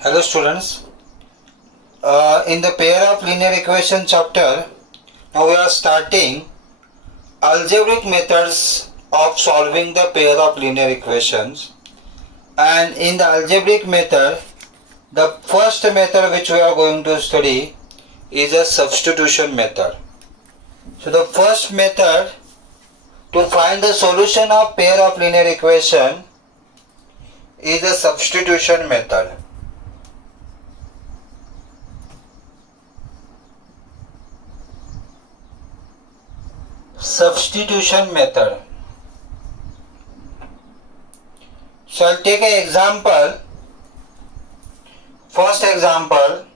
Hello students, in the pair of linear equation chapter, now we are starting algebraic methods of solving the pair of linear equations. And in the algebraic method, the first method which we are going to study is a substitution method. So the first method to find the solution of pair of linear equation is a substitution method. Substitution method. So I'll take an example. First example,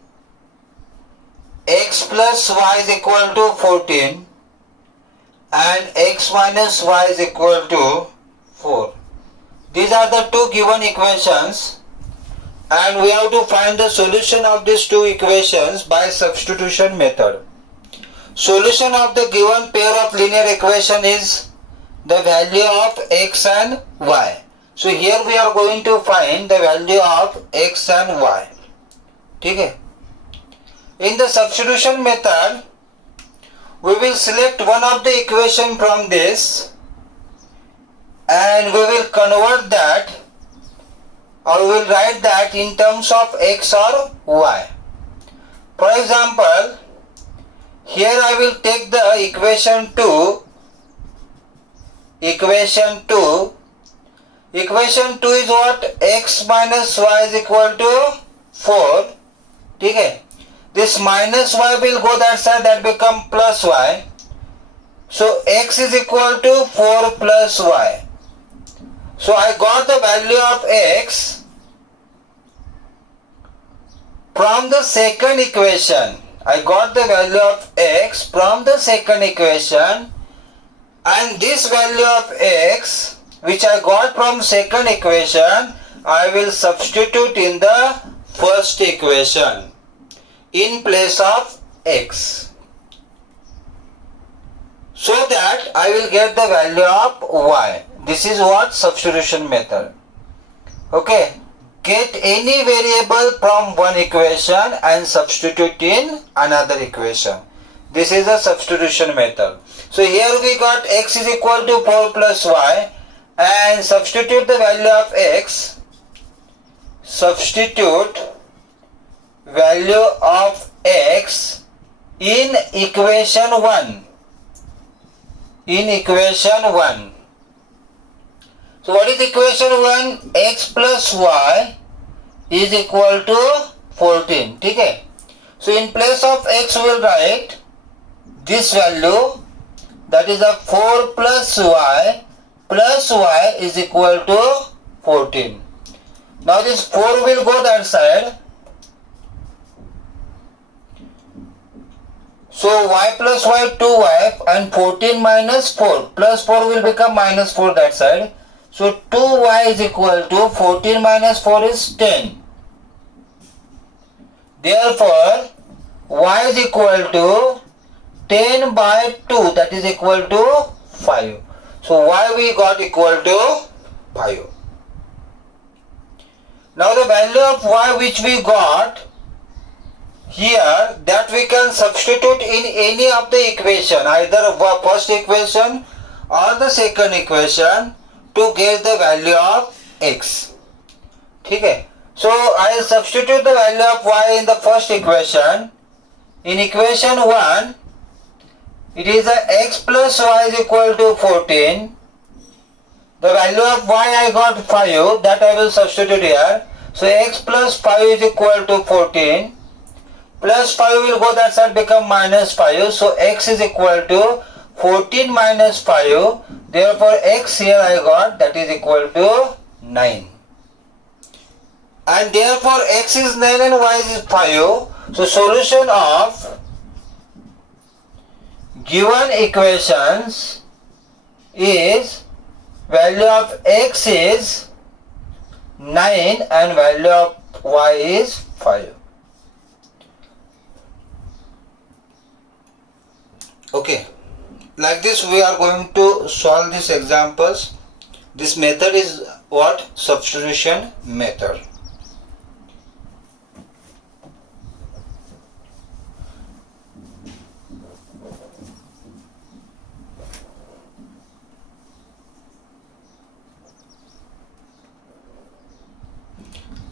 x plus y is equal to 14 and x minus y is equal to 4. These are the two given equations and we have to find the solution of these two equations by substitution method. Solution of the given pair of linear equation is the value of x and y. So here we are going to find the value of x and y. Okay. In the substitution method, we will select one of the equation from this and we will convert that, or we will write that in terms of x or y. For example, here I will take the equation 2. Equation 2 is what? X minus y is equal to 4. Okay. This minus y will go that side, that become plus y. So x is equal to 4 plus y. So I got the value of x from the second equation. I got the value of x from the second equation, and this value of x which I got from second equation I will substitute in the first equation in place of x, so that I will get the value of y. This is what substitution method. Okay. Get any variable from one equation and substitute in another equation. This is a substitution method. So here we got x is equal to 4 plus y and substitute the value of x. Substitute value of x in equation 1. In equation 1. So what is equation 1? X plus y is equal to 14. Okay. So in place of x we will write this value, that is a 4 plus y is equal to 14. Now this 4 will go that side. So y plus y 2y and 14 minus 4 plus 4 will become minus 4 that side. So 2y is equal to 14 minus 4 is 10. Therefore, y is equal to 10 by 2, that is equal to 5. So y we got equal to 5. Now the value of y which we got here, that we can substitute in any of the equation, either first equation or the second equation, to get the value of x. Okay. So I will substitute the value of y in the first equation. In equation 1, it is a x plus y is equal to 14. The value of y I got 5, that I will substitute here. So x plus 5 is equal to 14. Plus 5 will go that side, become minus 5. So x is equal to 14 minus 5. Therefore x here I got, that is equal to 9. And therefore x is 9 and y is 5. So solution of given equations is value of x is 9 and value of y is 5. Okay. Like this we are going to solve these examples. This method is what? Substitution method.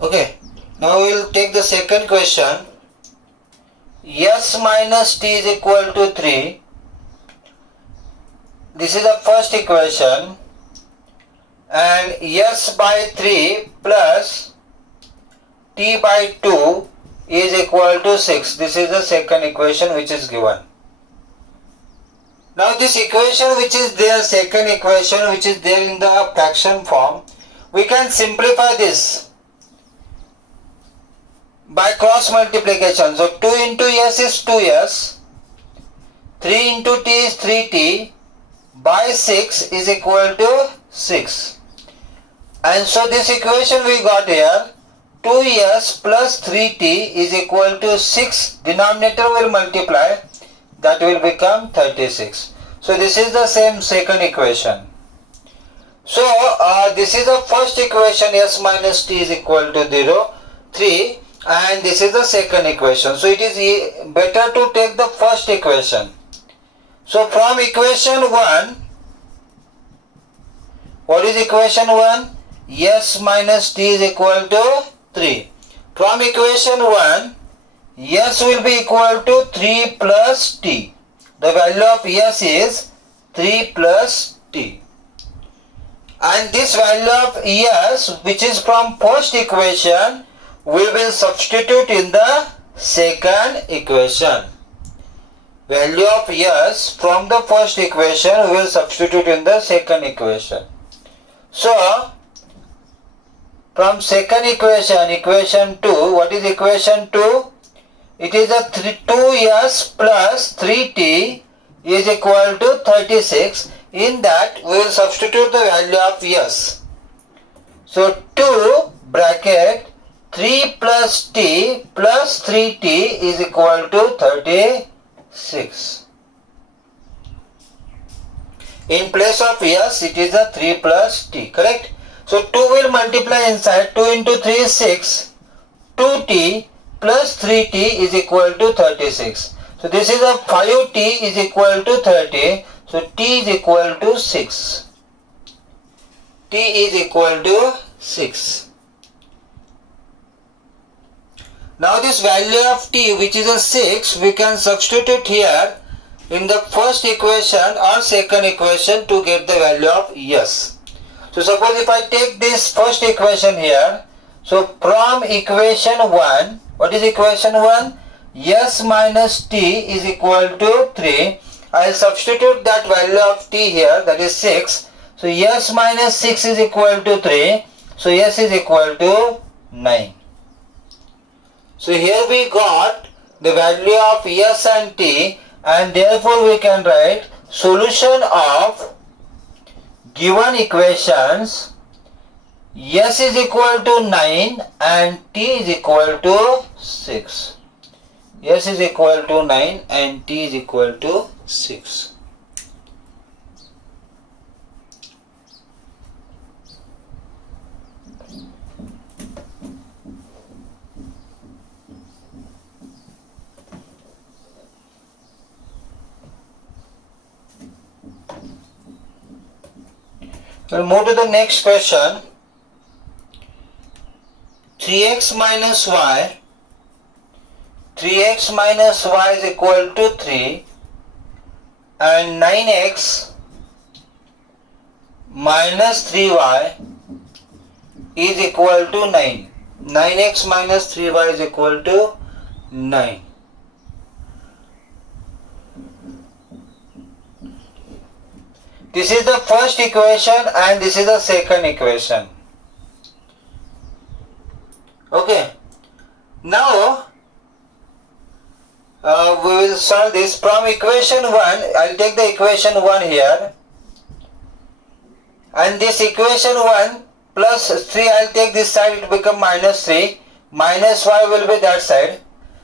Okay, now we will take the second question. S minus t is equal to 3. This is the first equation, and s by 3 plus t by 2 is equal to 6. This is the second equation which is given. Now this equation which is there, second equation which is there in the fraction form, we can simplify this by cross multiplication. So 2 into s is 2s, 3 into t is 3t, by 6 is equal to 6. And so this equation we got here, 2s plus 3t is equal to 6. Denominator will multiply, that will become 36. So this is the same second equation. So this is the first equation, s minus t is equal to 0, 3, and this is the second equation. So it is better to take the first equation. So from equation 1, what is equation 1? S minus t is equal to 3. From equation 1, s will be equal to 3 plus t. The value of s is 3 plus t. And this value of s, which is from first equation, we will substitute in the second equation. Value of s from the first equation we will substitute in the second equation. So from second equation, equation 2, what is equation 2? It is a 2s plus 3t is equal to 36. In that we will substitute the value of s. So 2 bracket 3 plus t plus 3t is equal to 36. In place of s, it is a 3 plus t, correct? So 2 will multiply inside, 2 into 3 is 6, 2t plus 3t is equal to 36. So this is a 5t is equal to 30, so t is equal to 6. T is equal to 6. Now this value of t, which is a 6, we can substitute here in the first equation or second equation to get the value of s. So suppose if I take this first equation here, so from equation 1, what is equation 1? S minus t is equal to 3. I will substitute that value of t here, that is 6. So s minus 6 is equal to 3. So s is equal to 9. So here we got the value of s and t, and therefore we can write solution of given equations. S is equal to 9 and t is equal to 6. S is equal to 9 and t is equal to 6. We'll move to the next question. 3x minus y. 3x minus y is equal to 3, and 9x minus 3y is equal to 9. 9x minus 3y is equal to 9. This is the first equation and this is the second equation. Okay. Now we will solve this from equation 1. I will take the equation 1 here, and this equation 1 plus 3 I will take this side, it will become minus 3, minus y will be that side.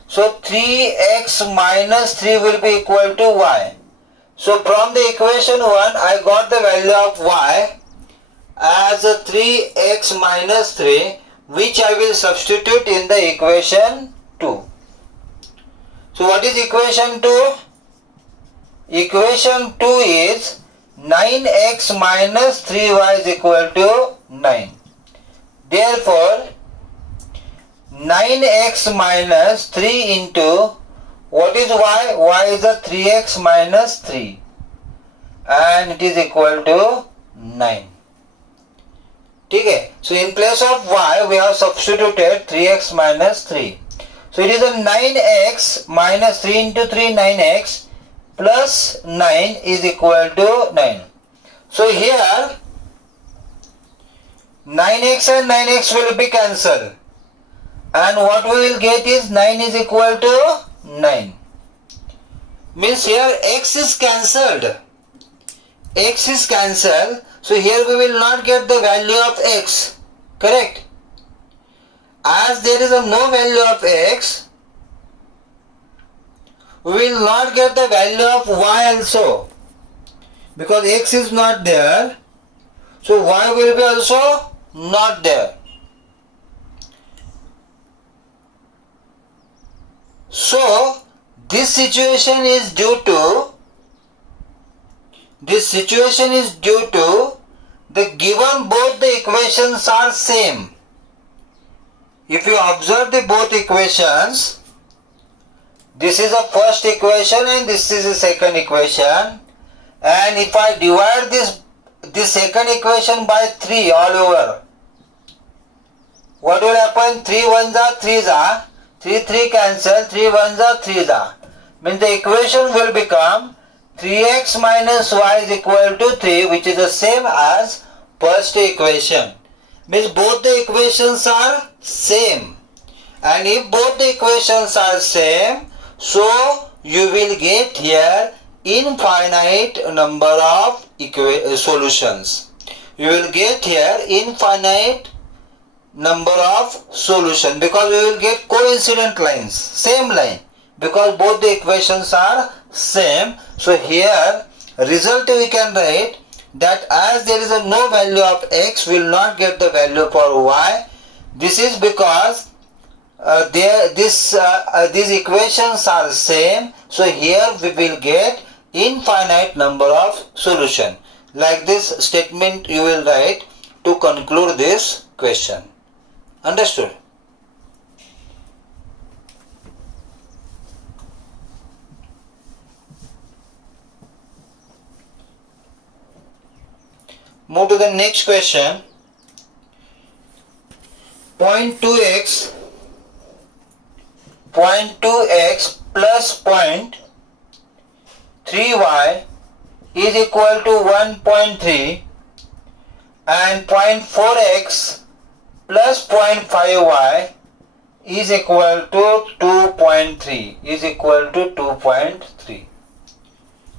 So 3x minus 3 will be equal to y. So from the equation 1 I got the value of y as 3x minus 3, which I will substitute in the equation 2. So what is equation 2? Equation 2 is 9x minus 3y is equal to 9. Therefore 9x minus 3 into what is y? Y is a 3x minus 3 and it is equal to 9. Okay, so in place of y we have substituted 3x minus 3. So it is a 9x minus 3 into 3, 9x plus 9 is equal to 9. So here 9x and 9x will be cancelled and what we will get is 9 is equal to 9. Means here x is cancelled. X is cancelled. So here we will not get the value of x. Correct? As there is a no value of x, we will not get the value of y also. Because x is not there. So y will be also not there. So this situation is due to the given both the equations are same. If you observe the both equations, this is a first equation and this is a second equation, and if I divide this second equation by 3 all over, what will happen? 3 ones are 3s are 3 cancel, 3 ones are 3s are, means the equation will become 3x minus y is equal to 3, which is the same as first equation. Means both the equations are same, and if both the equations are same, so you will get here infinite number of solutions. You will get here infinite number of solutions because we will get coincident lines, same line, because both the equations are same. So here result we can write that as there is a no value of x, we will not get the value for y. This is because these equations are same. So here we will get infinite number of solution. Like this statement you will write to conclude this question. Understood? Move to the next question. 0.2x plus 0.3y is equal to 1.3 and 0.4x plus 0.5y is equal to 2.3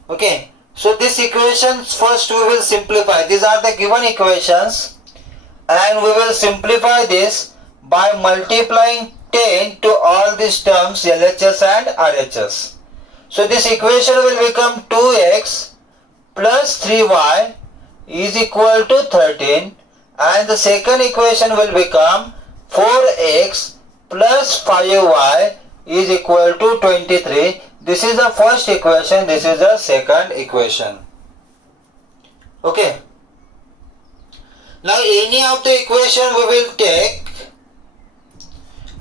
Okay, so these equations first we will simplify. These are the given equations and we will simplify this by multiplying 10 to all these terms LHS and RHS. So this equation will become 2x plus 3y is equal to 13, and the second equation will become 4x plus 5y is equal to 23. This is the first equation, this is the second equation. Okay. Now any of the equation we will take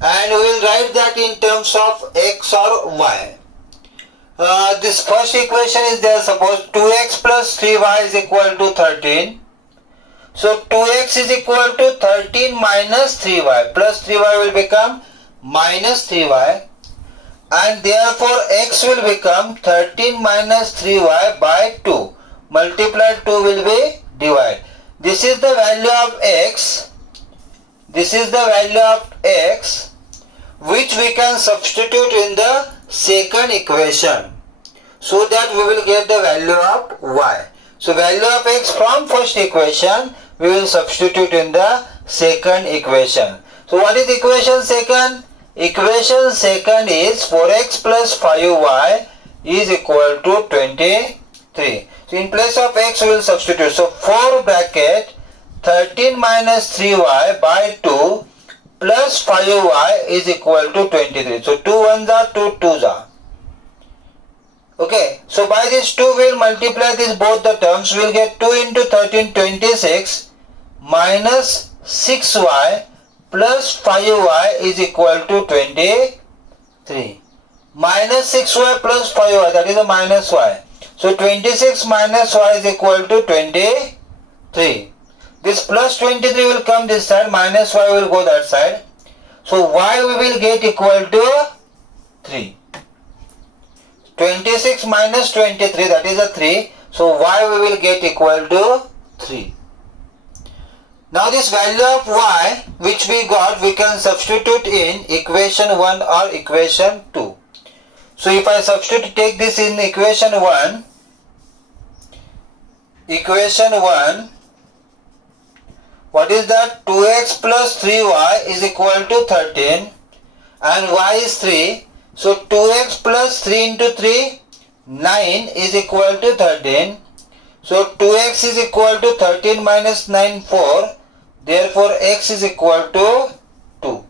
and we will write that in terms of x or y. This first equation is there. Suppose 2x plus 3y is equal to 13. So 2x is equal to 13 minus 3y. Plus 3y will become minus 3y. And therefore x will become 13 minus 3y by 2. Multiplied 2 will be divided. This is the value of x. This is the value of x, which we can substitute in the second equation, so that we will get the value of y. So value of x from first equation we will substitute in the second equation. So what is equation second? Equation second is 4x plus 5y is equal to 23. So in place of x we will substitute. So 4 bracket 13 minus 3y by 2 plus 5y is equal to 23. So 2 ones are 2 twos are. Okay, so by this 2 we will multiply this both the terms. We will get 2 into 13, 26 minus 6y plus 5y is equal to 23. Minus 6y plus 5y, that is a minus y. So 26 minus y is equal to 23. This plus 23 will come this side, minus y will go that side. So y we will get equal to 3. 26 minus 23, that is a 3. So y we will get equal to 3. Now this value of y which we got, we can substitute in equation 1 or equation 2. So if I substitute, take this in equation 1, what is that? 2x plus 3y is equal to 13 and y is 3. So 2x plus 3 into 3, 9 is equal to 13. So 2x is equal to 13 minus 9, 4. Therefore x is equal to 2.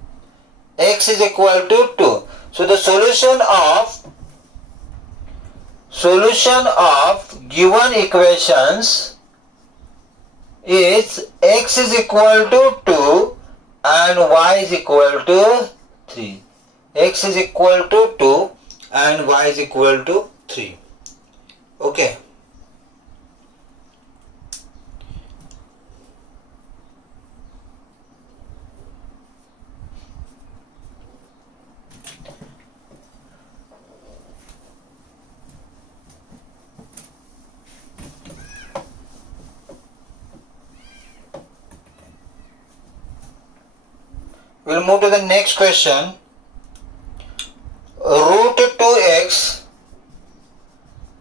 X is equal to 2. So the solution of given equations is x is equal to 2 and y is equal to 3. X is equal to 2 and y is equal to 3. Okay. We'll move to the next question. Root 2x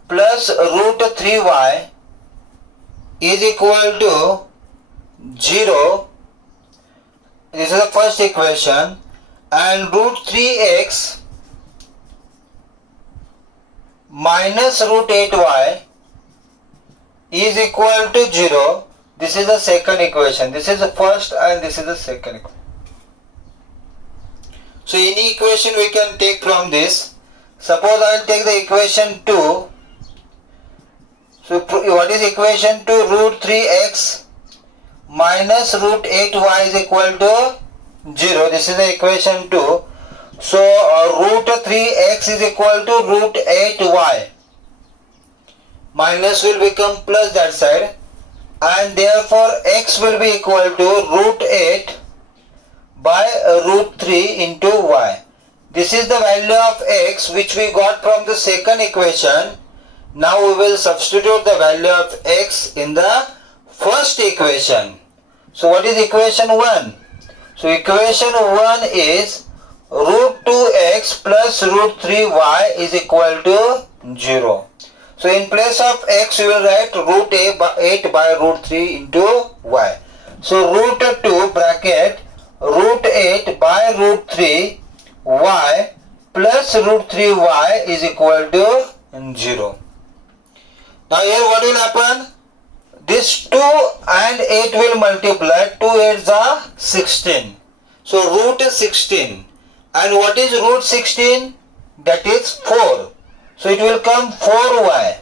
plus root 3y is equal to 0. This is the first equation. And root 3x minus root 8y is equal to 0. This is the second equation. This is the first and this is the second equation. So any equation we can take from this. Suppose I will take the equation 2. So what is equation 2? Root 3x minus root 8y is equal to 0. This is the equation 2. So root 3x is equal to root 8y. Minus will become plus that side. And therefore x will be equal to root 8 by root 3 into y. This is the value of x which we got from the second equation. Now we will substitute the value of x in the first equation. So what is equation 1? So equation 1 is root 2x plus root 3y is equal to 0. So in place of x we will write root 8 by root 3 into y. So root 2 bracket root 8 by root 3 y plus root 3y is equal to 0. Now here what will happen? This 2 and 8 will multiply. 2 8s are 16. So root is 16. And what is root 16? That is 4. So it will come 4y.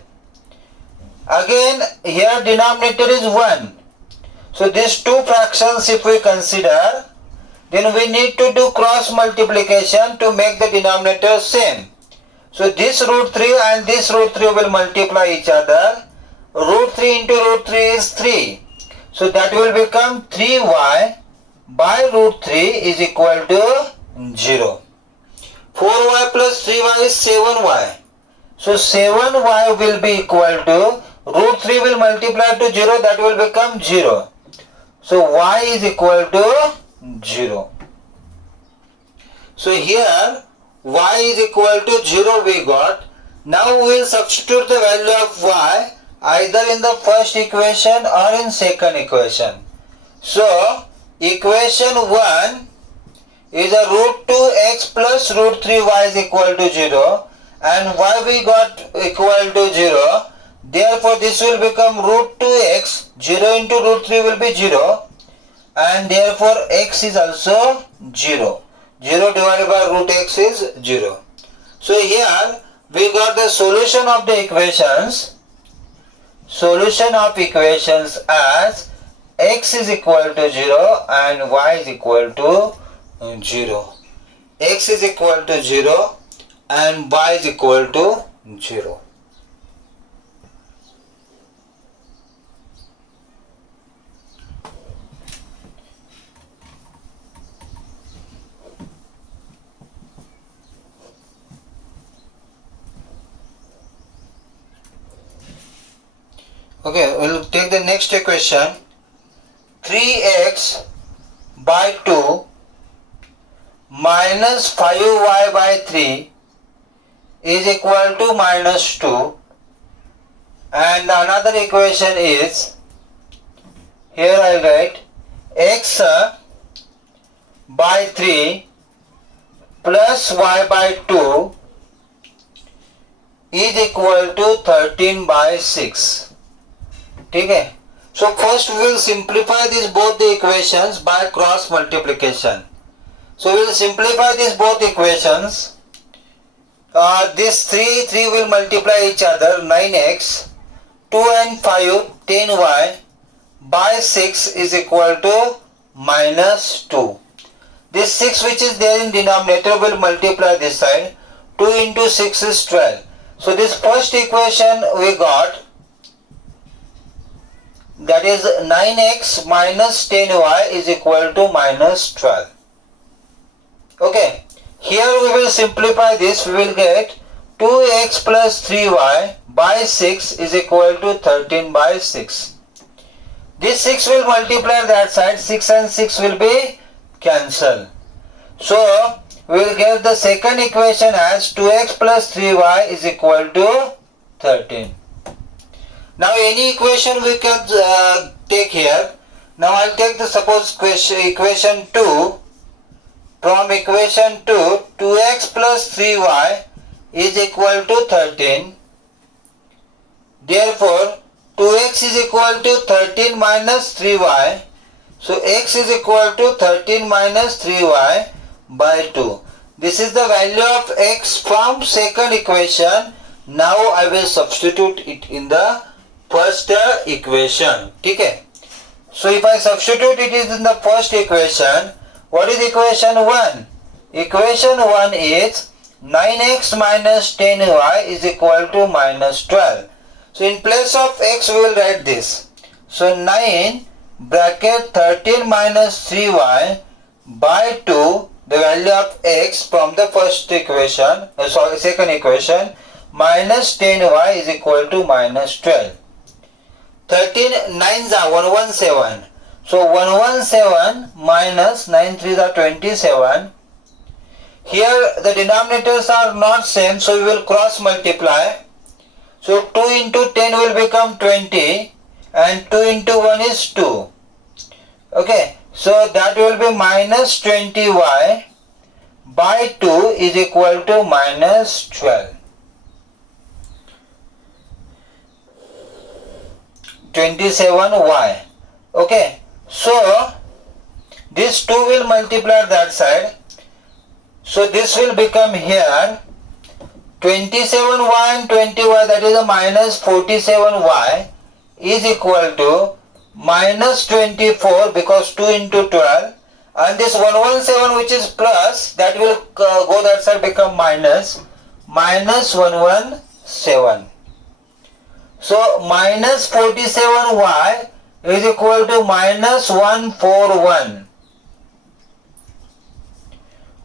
Again here denominator is 1. So these two fractions if we consider, then we need to do cross multiplication to make the denominator same. So this root 3 and this root 3 will multiply each other. Root 3 into root 3 is 3. So that will become 3y by root 3 is equal to 0. 4y plus 3y is 7y. So 7y will be equal to root 3 will multiply to 0, that will become 0. So y is equal to 0. So here y is equal to 0 we got. Now we will substitute the value of y either in the first equation or in second equation. So equation 1 is a root 2x plus root 3y is equal to 0 and y we got equal to 0. Therefore this will become root 2x, 0 into root 3 will be 0 and therefore x is also 0. 0 divided by root x is 0. So here we got the solution of the equations. Solution of equations as x is equal to 0 and y is equal to 0. X is equal to 0 and y is equal to 0. Okay, we'll take the next equation. 3x by 2 minus 5y by 3 is equal to minus 2, and another equation is, here I'll write x by 3 plus y by 2 is equal to 13 by 6. Okay. So first we will simplify these both the equations by cross multiplication. So we will simplify these both equations. This 3 will multiply each other, 9x, 2 and 5, 10y by 6 is equal to minus 2. This 6 which is there in denominator will multiply this side. 2 into 6 is 12. So this first equation we got, that is 9x minus 10y is equal to minus 12. Okay, here we will simplify this. We will get 2x plus 3y by 6 is equal to 13 by 6. This 6 will multiply that side, 6 and 6 will be cancelled. So we will get the second equation as 2x plus 3y is equal to 13. Now any equation we can take here. Now I'll take the suppose equation 2. From equation 2, 2x plus 3y is equal to 13. Therefore, 2x is equal to 13 minus 3y. So x is equal to 13 minus 3y by 2. This is the value of x from second equation. Now I will substitute it in the first equation. Okay. So if I substitute it in the first equation, what is equation 1? Equation 1 is 9x minus 10y is equal to minus 12. So in place of x we will write this. So 9 bracket 13 minus 3y by 2, the value of x from the first equation, second equation, minus 10y is equal to minus 12. 13 9s are 117. So 117 minus 9 3s are 27. Here the denominators are not same, so we will cross multiply. So 2 into 10 will become 20 and 2 into 1 is 2. Okay, so that will be minus 20y by 2 is equal to minus 12. 27y. Okay, so this 2 will multiply that side. So this will become here 27y and 20y, that is a minus 47y is equal to minus 24 because 2 into 12, and this 117 which is plus, that will go that side, become minus 117. So minus 47y is equal to minus 141.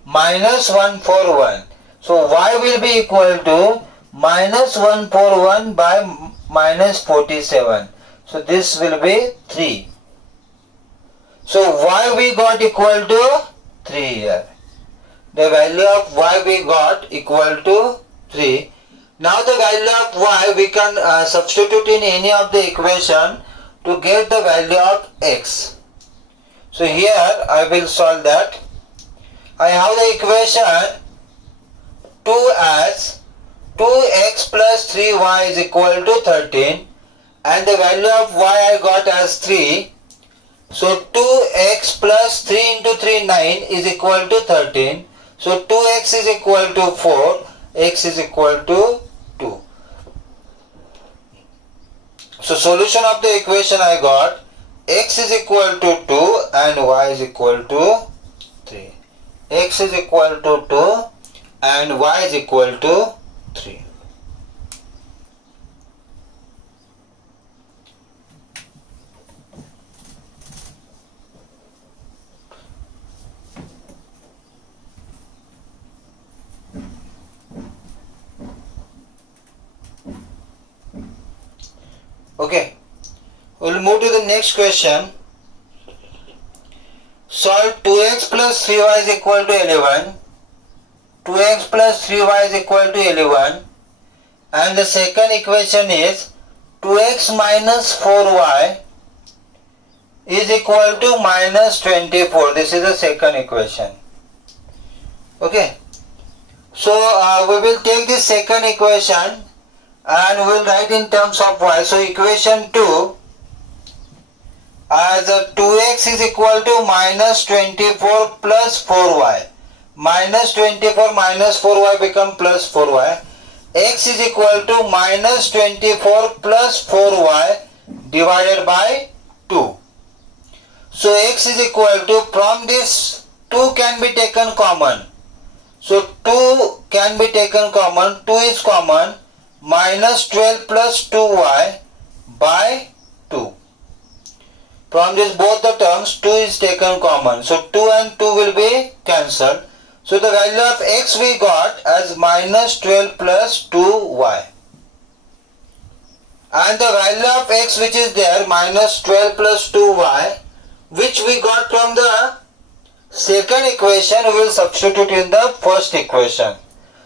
Minus 141. So y will be equal to minus 141 by minus 47. So this will be 3. So y we got equal to 3 here. The value of y we got equal to 3. Now the value of y we can substitute in any of the equation to get the value of x. So here I will solve that. I have the equation 2 as 2x plus 3y is equal to 13, and the value of y I got as 3. So 2x plus 3 into 3 9 is equal to 13. So 2x is equal to 4, x is equal to 2. So solution of the equation I got x is equal to 2 and y is equal to 3. X is equal to 2 and y is equal to 3. Okay, we'll move to the next question. Solve 2x plus 3y is equal to 11. 2x plus 3y is equal to 11. And the second equation is 2x minus 4y is equal to minus 24. This is the second equation. Okay. So we will take this second equation and we will write in terms of y. So equation 2 as 2x is equal to minus 24 plus 4y. Minus 24 minus 4y become plus 4y. X is equal to minus 24 plus 4y divided by 2. So x is equal to, from this 2 can be taken common. So 2 can be taken common, 2 is common, minus 12 plus 2y by 2. From this both the terms 2 is taken common. So 2 and 2 will be cancelled. So the value of x we got as minus 12 plus 2y. And the value of x which is there, minus 12 plus 2y, which we got from the second equation, we will substitute in the first equation.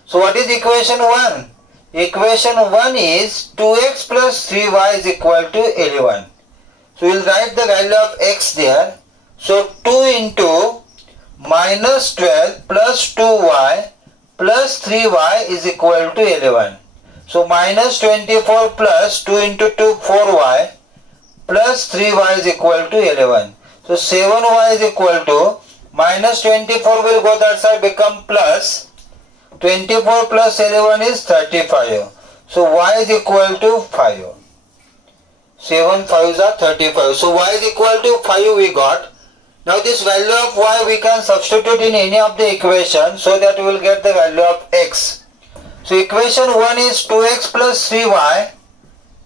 So what is equation 1? Equation 1 is 2x plus 3y is equal to 11. So we will write the value of x there. So 2 into minus 12 plus 2y plus 3y is equal to 11. So minus 24 plus 2 into 2 4y plus 3y is equal to 11. So 7y is equal to, minus 24 will go that side, become plus 24 plus 11 is 35. So y is equal to 5. 7 5s are 35. So y is equal to 5 we got. Now this value of y we can substitute in any of the equations so that we will get the value of x. So equation 1 is 2x plus 3y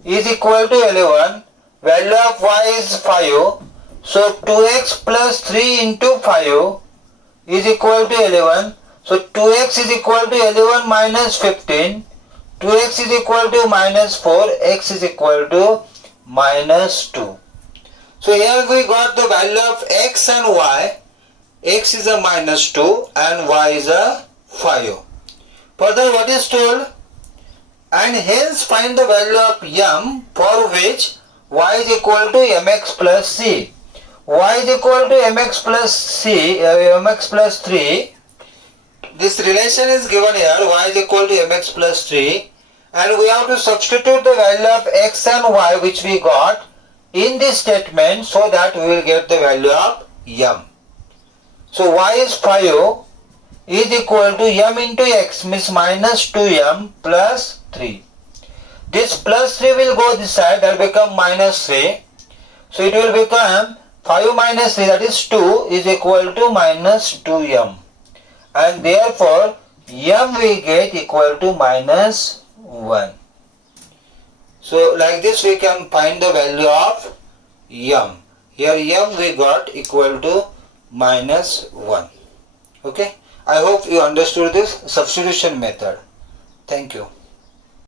is equal to 11. Value of y is 5. So 2x plus 3 into 5 is equal to 11. So 2x is equal to 11 minus 15. 2x is equal to minus 4. X is equal to minus 2. So here we got the value of x and y. X is a minus 2 and y is a 5. Further what is told? And hence find the value of m for which y is equal to mx plus c. Y is equal to mx plus c, mx plus 3. This relation is given here, y is equal to mx plus 3. And we have to substitute the value of x and y which we got in this statement so that we will get the value of m. So y is 5 is equal to m into x, means minus 2m plus 3. This plus 3 will go this side, that will become minus 3. So it will become 5 minus 3, that is 2, is equal to minus 2m. And therefore m we get equal to minus 1. So like this we can find the value of m. Here m we got equal to minus 1. Okay. I hope you understood this substitution method. Thank you.